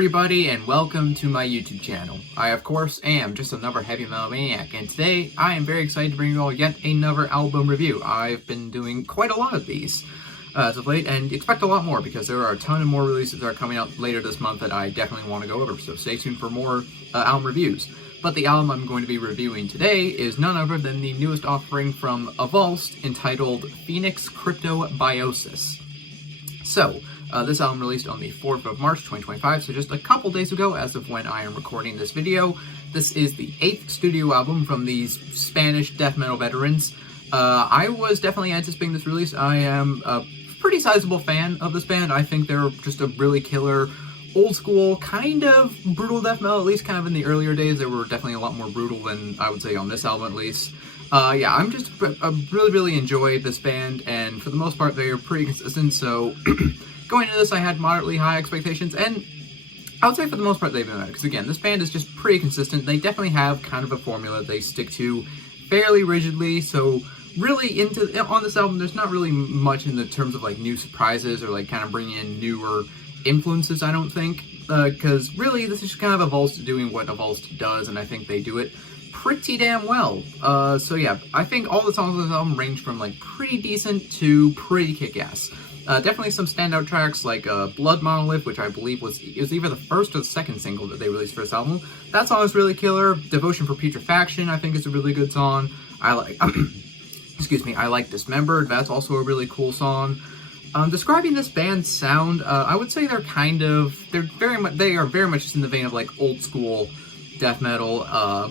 everybody, and welcome to my YouTube channel. I, of course, am just another heavy metal maniac, and today I am very excited to bring you all yet another album review. I've been doing quite a lot of these as of late, and expect a lot more because there are a ton of more releases that are coming out later this month that I definitely want to go over, so stay tuned for more album reviews. But the album I'm going to be reviewing today is none other than the newest offering from Avulsed, entitled Phoenix Cryptobiosis. So, this album released on the 4th of March 2025, so just a couple days ago as of when I am recording this video. This is the 8th studio album from these Spanish death metal veterans. I was definitely anticipating this release. I am a pretty sizable fan of this band. I think they're just a really killer, old school, kind of brutal death metal, at least kind of in the earlier days. They were definitely a lot more brutal than I would say on this album at least. Yeah, I really enjoy this band, and for the most part they are pretty consistent, so going into this I had moderately high expectations, and I would say for the most part they've been met, because again, this band is just pretty consistent. They definitely have kind of a formula they stick to fairly rigidly, so really on this album there's not really much in the terms of like new surprises or like kind of bringing in newer influences, I don't think, because really this is just kind of Avulsed doing what Avulsed does, and I think they do it pretty damn well. So yeah, I think all the songs on this album range from like pretty decent to pretty kick-ass. Definitely some standout tracks like Blood Monolith, which I believe was either the first or the second single that they released for this album. That song is really killer. Devotion for Putrefaction, I think, is a really good song. I like, excuse me, I like Dismembered. That's also a really cool song. Describing this band's sound, I would say they are very much in the vein of like old school death metal,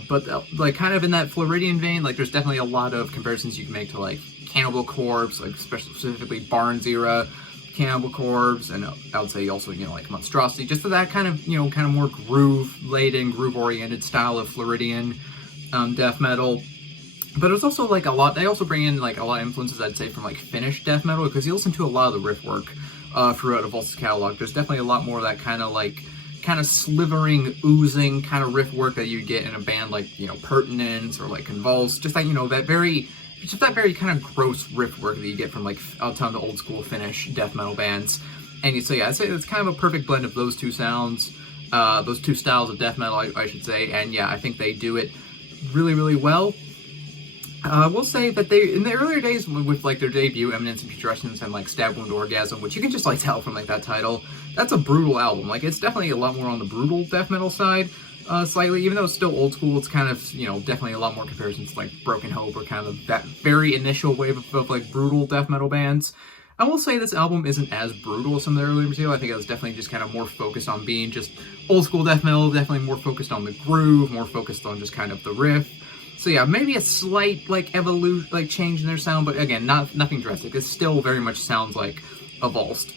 but like kind of in that Floridian vein. Like there's definitely a lot of comparisons you can make to like Cannibal Corpse, like specifically Barnes era Cannibal Corpse, and I would say also, you know, like Monstrosity, just for that kind of, you know, kind of more groove-laden, groove-oriented style of Floridian death metal. But it's also like a lot, they also bring in like a lot of influences, I'd say, from like Finnish death metal, because you listen to a lot of the riff work throughout Avulsed's catalog. There's definitely a lot more of that kind of slivering, oozing kind of riff work that you get in a band like, you know, Pertinence or like Convulsed. Just like, you know, that very kind of gross riff work that you get from like a ton of the old school Finnish death metal bands. And so yeah, I'd say it's kind of a perfect blend of those two sounds, those two styles of death metal, I should say. And yeah, I think they do it really well. I will say that they, in the earlier days with like their debut, Eminence and Putrescence and like Stab Wound Orgasm, which you can just like tell from like that title, that's a brutal album. Like it's definitely a lot more on the brutal death metal side, slightly, even though it's still old school. It's kind of, you know, definitely a lot more comparisons to like Broken Hope or kind of that very initial wave of like brutal death metal bands. I will say this album isn't as brutal as some of the earlier material. I think it was definitely just kind of more focused on being just old school death metal, definitely more focused on the groove, more focused on just kind of the riff. So yeah, maybe a slight like evolution, like change in their sound, but again, nothing drastic. It still very much sounds like Avulsed.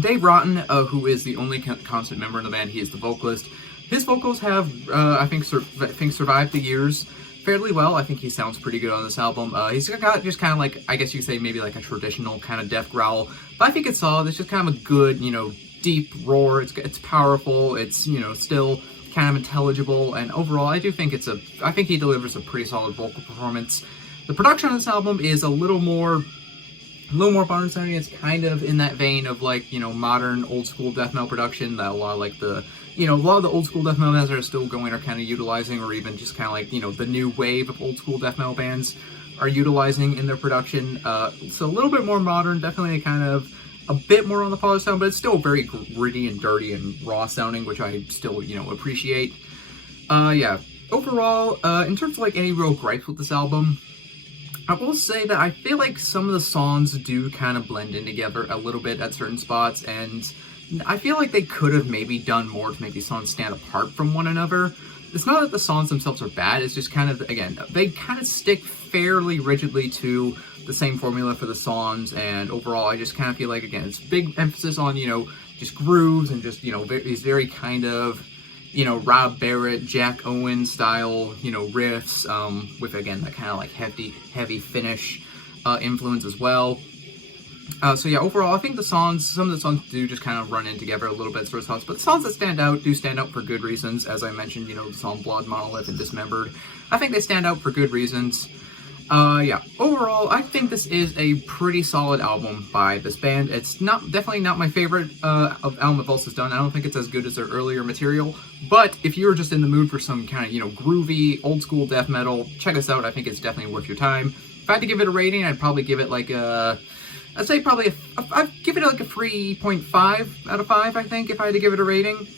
Dave Rotten, who is the only constant member in the band, he is the vocalist. His vocals have, I think survived the years fairly well. I think he sounds pretty good on this album. He's got just kind of like, I guess you could say maybe like a traditional kind of death growl, but I think it's solid. It's just kind of a good, you know, deep roar. It's powerful. It's, you know, still kind of intelligible, and overall I think he delivers a pretty solid vocal performance. The production on this album is a little more modern sounding. It's kind of in that vein of like, you know, modern old school death metal production that a lot of like the, you know, a lot of the old school death metal bands that are still going are kind of utilizing, or even just kind of like, you know, the new wave of old school death metal bands are utilizing in their production. So a little bit more modern, definitely kind of a bit more on the polished sound, but it's still very gritty and dirty and raw sounding, which I still, you know, appreciate. Yeah, overall, in terms of like any real gripes with this album, I will say that I feel like some of the songs do kind of blend in together a little bit at certain spots, and I feel like they could have maybe done more to make these songs stand apart from one another. It's not that the songs themselves are bad, it's just kind of, again, they kind of stick fairly rigidly to the same formula for the songs, and overall I just kind of feel like, again, it's big emphasis on, you know, just grooves and just, you know, these very kind of, you know, Rob Barrett, Jack Owen style, you know, riffs, with, again, that kind of like heavy Finnish influence as well. So yeah, overall I think some of the songs do just kind of run in together a little bit for songs, but the songs that stand out do stand out for good reasons. As I mentioned, you know, the song Blood Monolith and Dismembered, I think they stand out for good reasons. Yeah, overall, I think this is a pretty solid album by this band. It's definitely not my favorite of album Avulsed has done. I don't think it's as good as their earlier material, but if you're just in the mood for some kind of, groovy, old school death metal, check us out. I think it's definitely worth your time. If I had to give it a rating, I'd probably give it like I'd say probably I'd give it like a 3.5 out of 5, I think, if I had to give it a rating.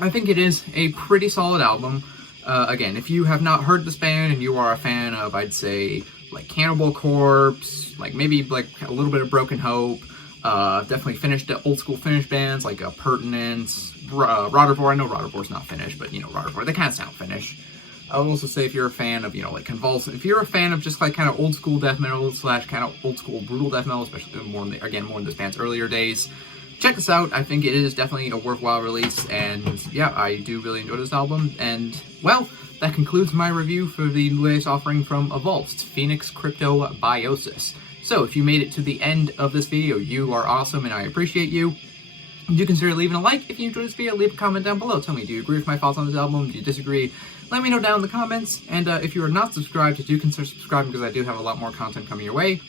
I think it is a pretty solid album. Again, if you have not heard this band and you are a fan of, I'd say, like Cannibal Corpse, like maybe like a little bit of Broken Hope, definitely finished old school Finnish bands like Pertinence, Rotterdam. I know Rotterdam's not Finnish, but Rotterdam, they kind of sound Finnish. I would also say if you're a fan of, like Convulsive, if you're a fan of just like kind of old school death metal / kind of old school brutal death metal, especially more in this band's earlier days, check this out. I think it is definitely a worthwhile release, and yeah, I do really enjoy this album. And well, that concludes my review for the latest offering from Avulsed, Phoenix Cryptobiosis. So if you made it to the end of this video, you are awesome and I appreciate you. Do consider leaving a like. If you enjoyed this video, leave a comment down below. Tell me, do you agree with my thoughts on this album? Do you disagree? Let me know down in the comments. And if you are not subscribed, do consider subscribing, because I do have a lot more content coming your way.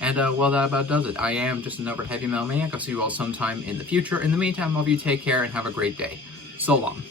And, well, that about does it. I am just another heavy metal maniac. I'll see you all sometime in the future. In the meantime, love you, take care, and have a great day. So long.